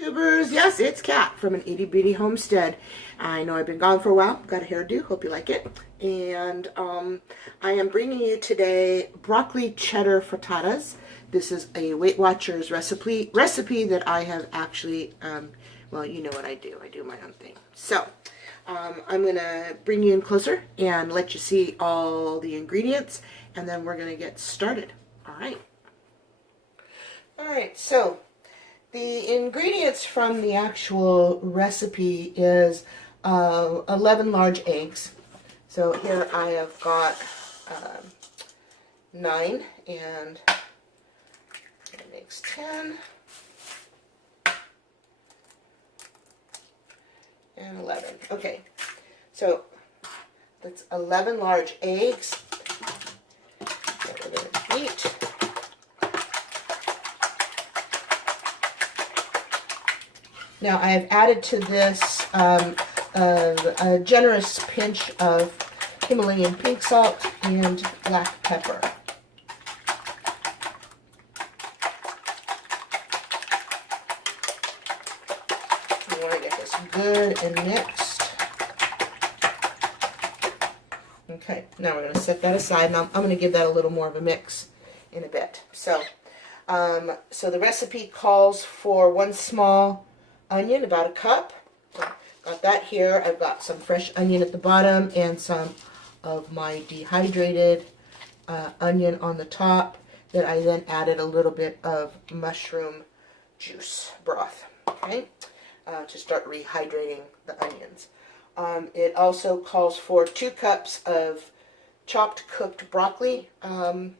YouTubers, yes, it's Kat from An Itty Bitty Homestead. I know I've been gone for a while. Got a hairdo. Hope you like it. And I am bringing you today broccoli cheddar frittatas. This is a Weight Watchers recipe that I have actually, well, you know what I do. I do my own thing. So I'm going to bring you in closer and let you see all the ingredients, and then we're going to get started. All right. All right, so the ingredients from the actual recipe is 11 large eggs. So here I have got 9, and it makes 10 and 11. Okay, so that's 11 large eggs that we're going to beat. Now I have added to this a generous pinch of Himalayan pink salt and black pepper. You want to get this good and mixed. Okay, now we're going to set that aside. Now I'm going to give that a little more of a mix in a bit. So the recipe calls for 1 small onion, about a cup. Got that here. I've got some fresh onion at the bottom and some of my dehydrated onion on the top that I then added a little bit of mushroom juice broth, okay, to start rehydrating the onions. It also calls for 2 cups of chopped cooked broccoli. Yeah,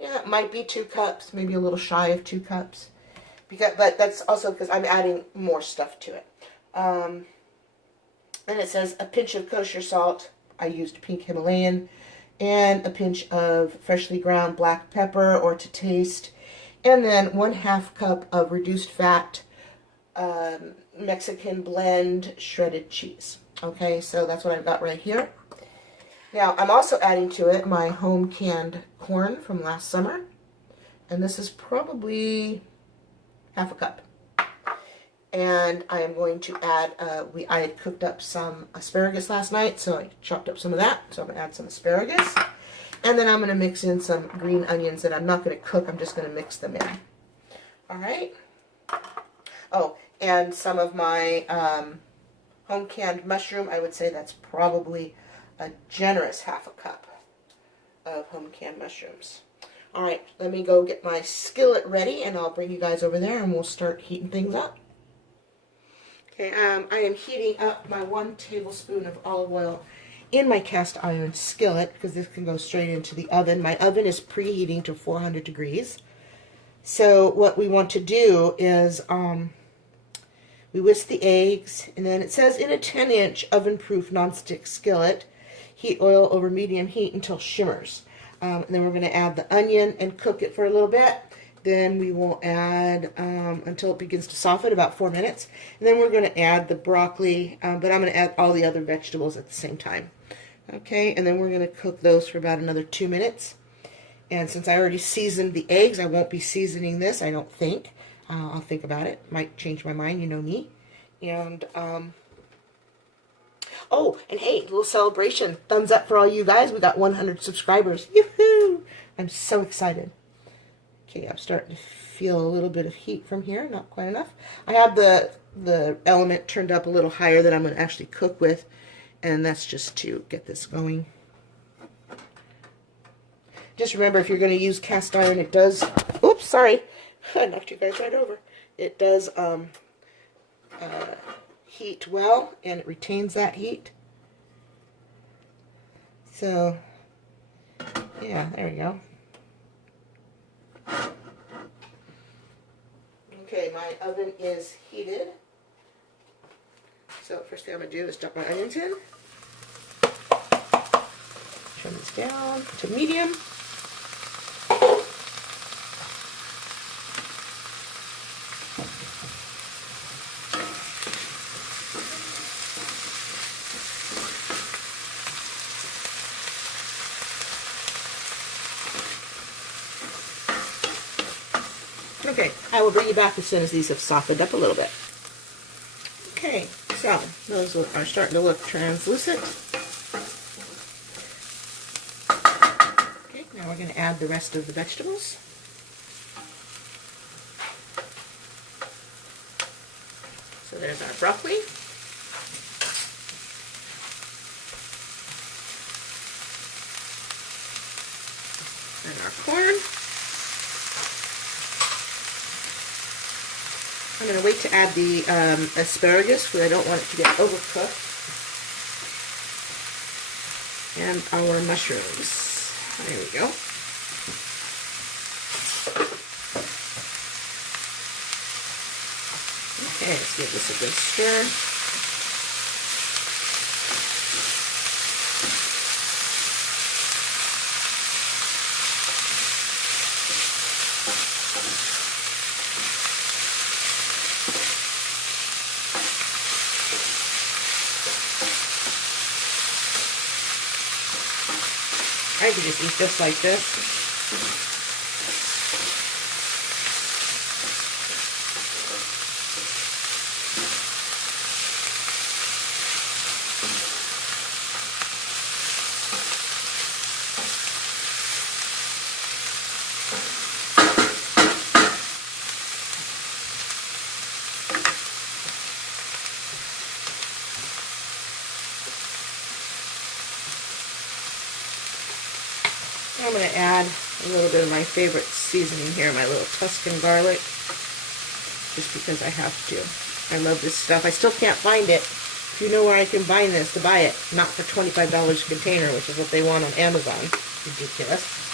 it might be 2 cups, maybe a little shy of 2 cups. But that's also because I'm adding more stuff to it. And it says a pinch of kosher salt. I used pink Himalayan. And a pinch of freshly ground black pepper or to taste. And then 1/2 cup of reduced fat Mexican blend shredded cheese. Okay, so that's what I've got right here. Now I'm also adding to it my home canned corn from last summer. And this is probably 1/2 cup. And I am going to add, I had cooked up some asparagus last night, so I chopped up some of that. So I'm going to add some asparagus. And then I'm going to mix in some green onions that I'm not going to cook. I'm just going to mix them in. All right. Oh, and some of my home canned mushroom. I would say that's probably a generous 1/2 cup of home canned mushrooms. All right, let me go get my skillet ready, and I'll bring you guys over there, and we'll start heating things up. Okay, I am heating up my 1 tablespoon of olive oil in my cast iron skillet, because this can go straight into the oven. My oven is preheating to 400 degrees. So what we want to do is we whisk the eggs, and then it says in a 10-inch oven-proof nonstick skillet, heat oil over medium heat until shimmers. And then we're going to add the onion and cook it for a little bit. Then we will add until it begins to soften, about 4 minutes. And then we're going to add the broccoli, but I'm going to add all the other vegetables at the same time. Okay, and then we're going to cook those for about another 2 minutes. And since I already seasoned the eggs, I won't be seasoning this, I don't think. I'll think about it. Might change my mind, you know me. And oh, and hey, little celebration. Thumbs up for all you guys. We got 100 subscribers. Yoo-hoo! I'm so excited. Okay, I'm starting to feel a little bit of heat from here. Not quite enough. I have the element turned up a little higher that I'm going to actually cook with. And that's just to get this going. Just remember, if you're going to use cast iron, it does... Oops, sorry. I knocked you guys right over. It does... heat well, and it retains that heat. So yeah, there we go. Okay, my oven is heated. So first thing I'm going to do is dump my onions in. Turn this down to medium. Okay, I will bring you back as soon as these have softened up a little bit. Okay, so those are starting to look translucent. Okay, now we're going to add the rest of the vegetables. So there's our broccoli. And our corn. I'm going to wait to add the asparagus because I don't want it to get overcooked. And our mushrooms. There we go. Okay, let's give this a good stir. I could just eat this like this. I'm going to add a little bit of my favorite seasoning here, my little Tuscan garlic, just because I have to. I love this stuff. I still can't find it. If you know where I can find this, to buy it, not for $25 a container, which is what they want on Amazon. Ridiculous.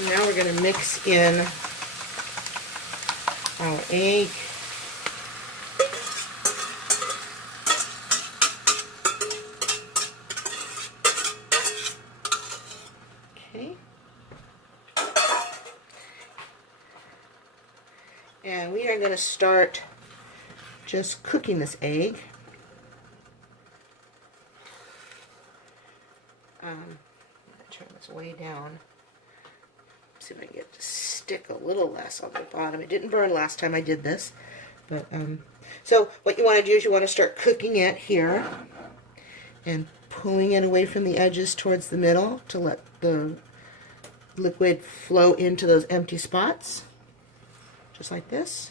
Now we're going to mix in our egg. Okay. And we are going to start just cooking this egg. Turn this way down. See if I can get it to stick a little less on the bottom. It didn't burn last time I did this, but so what you want to do is you want to start cooking it here and pulling it away from the edges towards the middle to let the liquid flow into those empty spots, just like this.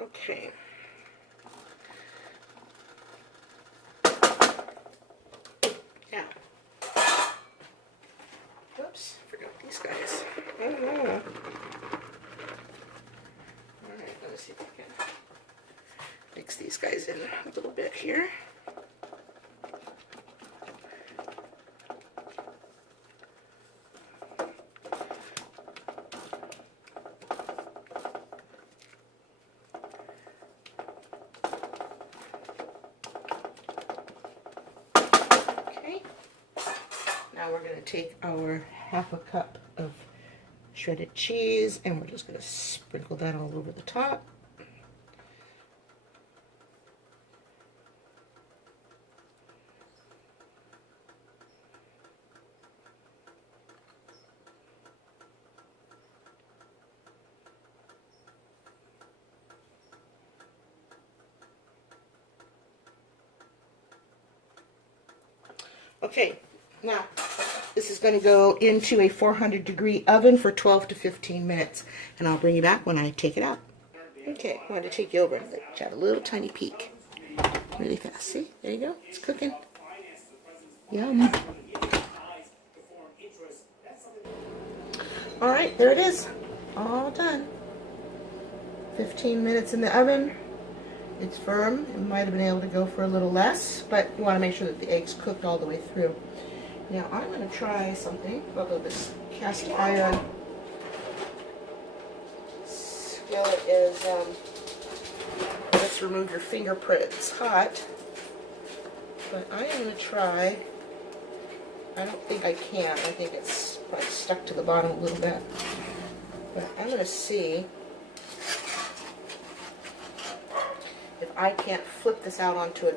Okay. Now, whoops, forgot these guys. Oh no. Alright, let's see if I can mix these guys in a little bit here. Now we're going to take our half a cup of shredded cheese and we're just going to sprinkle that all over the top. Okay, now this is going to go into a 400-degree oven for 12 to 15 minutes, and I'll bring you back when I take it out. Okay, I wanted to take you over and let you have a little tiny peek. really fast. See? There you go. It's cooking. Yum. Alright, there it is. All done. 15 minutes in the oven. It's firm. It might have been able to go for a little less, but you want to make sure that the eggs cooked all the way through. Now I'm going to try something. Although this cast iron skillet is, let's remove your fingerprint. It's hot. But I am going to try, I don't think I can. I think it's probably stuck to the bottom a little bit. But I'm going to see if I can't flip this out onto a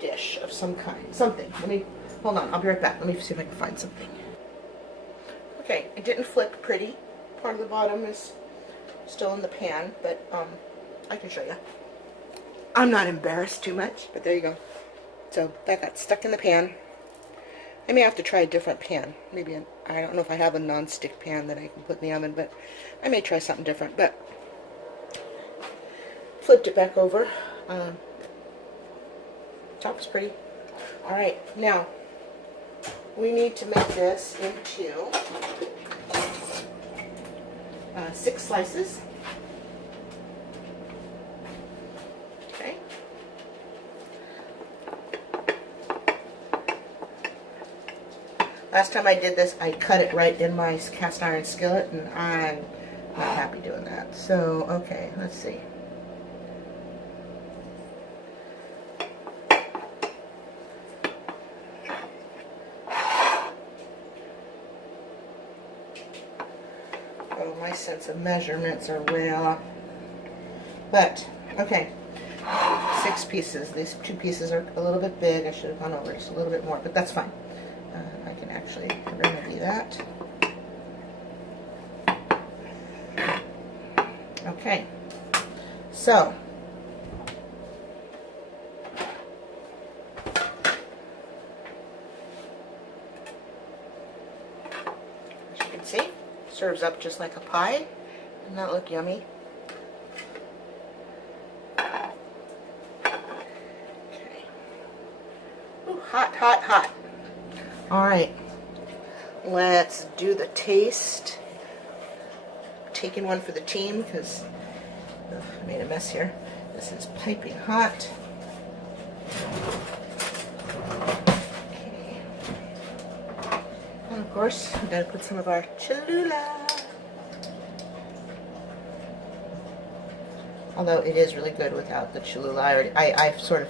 dish of some kind. Something. Let me, hold on, I'll be right back. Let me see if I can find something. Okay, it didn't flip pretty. Part of the bottom is still in the pan, but I can show you. I'm not embarrassed too much, but there you go. So that got stuck in the pan. I may have to try a different pan. Maybe, I don't know if I have a non-stick pan that I can put in the oven, but I may try something different. But flipped it back over. Top's pretty. Alright, now we need to make this into 6 slices. Okay. Last time I did this, I cut it right in my cast iron skillet, and I'm not happy doing that. So, okay, let's see. Oh, my sense of measurements are way off. But, okay, 6 pieces. These 2 pieces are a little bit big. I should have gone over just a little bit more, but that's fine. I can actually remedy that. Okay, so as you can see, serves up just like a pie. Doesn't that look yummy? Okay. Ooh, hot, hot, hot. Alright, let's do the taste. Taking one for the team because I made a mess here. This is piping hot. Okay. And of course, we gotta put some of our Cholula. Although it is really good without the Cholula. I sort of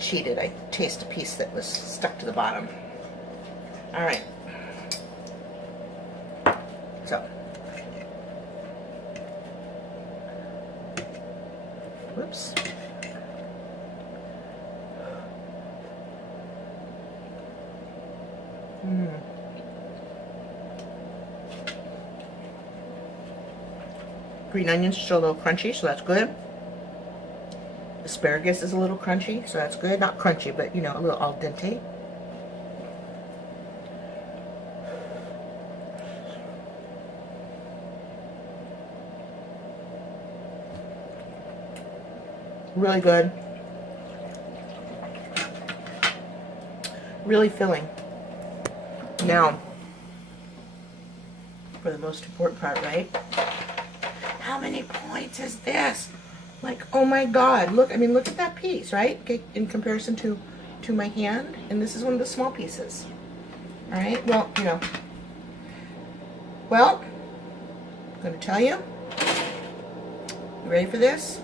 cheated. I tasted a piece that was stuck to the bottom. Alright. So. Whoops. Green onions are still a little crunchy, so that's good. Asparagus is a little crunchy, so that's good. Not crunchy, but you know, a little al dente. Really good. Really filling. Now, for the most important part, right? How many points is this? Like, oh my God, look, I mean, look at that piece, right? Okay, in comparison to my hand, and this is one of the small pieces. All right, well, you know, well, I'm gonna tell you. You ready for this?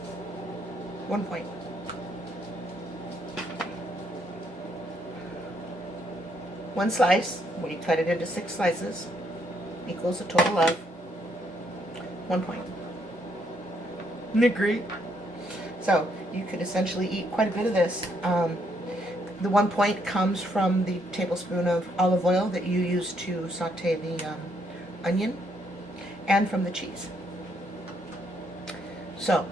1 point. One slice, when you cut it into 6 slices, equals a total of 1 point. Isn't it great? So you could essentially eat quite a bit of this. The 1 point comes from the tablespoon of olive oil that you use to saute the onion, and from the cheese. So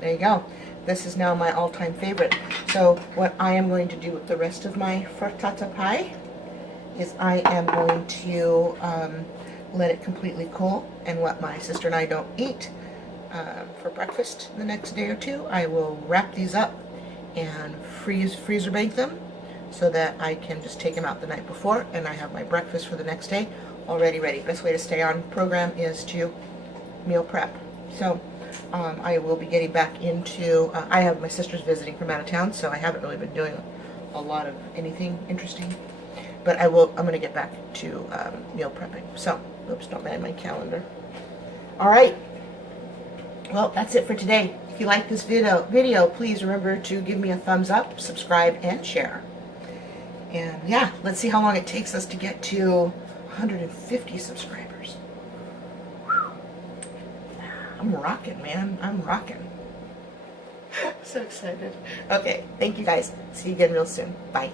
there you go. This is now my all-time favorite. So what I am going to do with the rest of my frittata pie is I am going to let it completely cool. And what my sister and I don't eat, for breakfast the next day or two. I will wrap these up and freezer bake them so that I can just take them out the night before, and I have my breakfast for the next day already ready. Best way to stay on program is to meal prep. So I will be getting back into, I have my sisters visiting from out of town, so I haven't really been doing a lot of anything interesting, but I'm going to get back to meal prepping. So, oops, don't mind my calendar. All right, well, that's it for today. If you like this video, please remember to give me a thumbs up, subscribe, and share. And yeah, let's see how long it takes us to get to 150 subscribers. I'm rocking, man. I'm rocking. So excited. Okay, thank you guys. See you again real soon. Bye.